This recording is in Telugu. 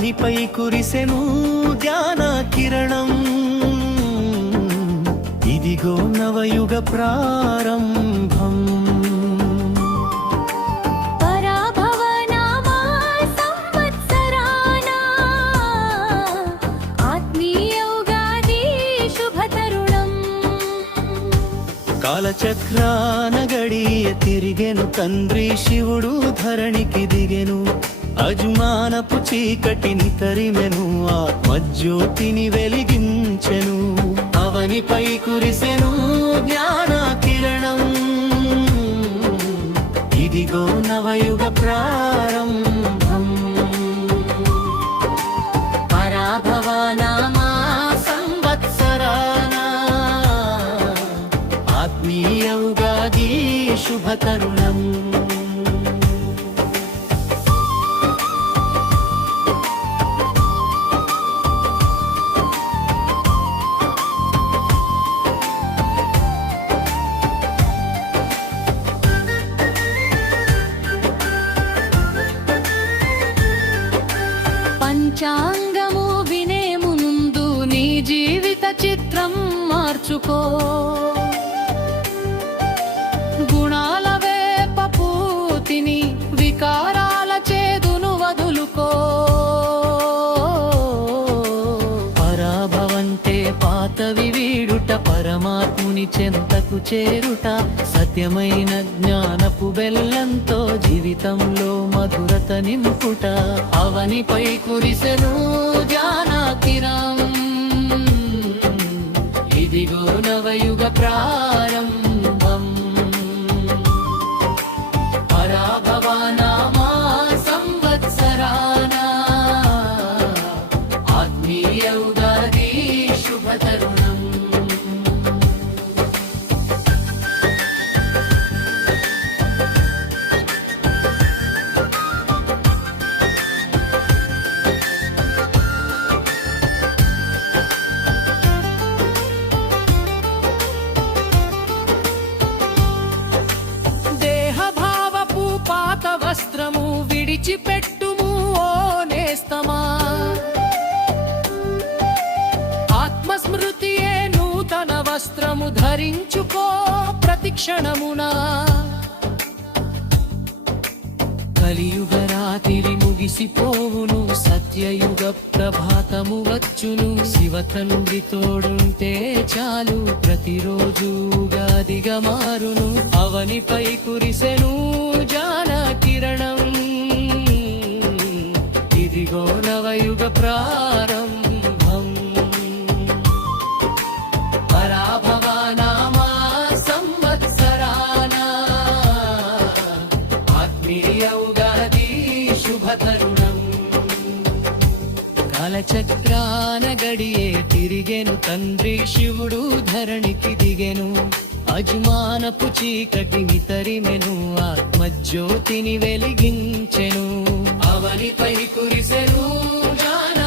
అవనిపై కురిసెను జ్ఞాన కిరణం. ఇదిగో నవయుగ ప్రారంభం. కాలచక్రాన గడియ తిరిగెను తండ్రి శివుడు ధరణికి దిగెను. అజుమానపు చీకటిని తరిమెను ఆత్మజ్యోతిని వెలిగించెను. అవనిపై కురిసెను జ్ఞాన కిరణం. ఇదిగో నవయుగ ప్రారంభం. పరాభవ నామా సంవత్సరాన ఆత్మీయ ఉగాది శుభ తరుణం. పంచాంగము వినే ముందు నీ జీవిత చిత్రం మార్చుకో. గుణాల వేప పూతిని వికారాల చేదును వదులుకో. పరాభవంటే పాతవి వీడుట, పరమాత్ముని చెంతకు చేరుట. సత్యమైన జ్ఞానపు బెల్లంతో జీవితంలో మధురత నింపుట. అవనిపై కురిసెను జ్ఞాన కిరణం. ఇదిగో నవయుగ ప్రారంభం. పరాభవ నామా సంవత్సరాన ఆత్మీయ ఉగాది శుభ తరుణం. వస్త్రము విడిచిపెట్టుము ఓ నేస్తమా. ఆత్మస్మృతియే నూతన వస్త్రము ధరించుకో ప్రతిక్షణమునా. కలియుగ రాత్రి ముగిసిపోవును, సత్యయుగ ప్రభాతము వచ్చును. శివ తండ్రి తోడుంటే చాలు, ప్రతిరోజు ఉగాదిగా మారును. అవనిపై కురిసెను జ్ఞాన కిరణం. ఇదిగో నవయుగ ప్రారంభం. పరాభవ నామా సంవత్సరాన ఆత్మీయ ఉగాది శుభ తరుణం. కాలచక్రాన గడియే తిరిగెను తండ్రి శివుడు ధరణికి దిగెను. అజమానపు చీకటిని తరిమెను ఆత్మజ్యోతిని వెలిగించెను. అవనిపై కురిసెను జ్ఞాన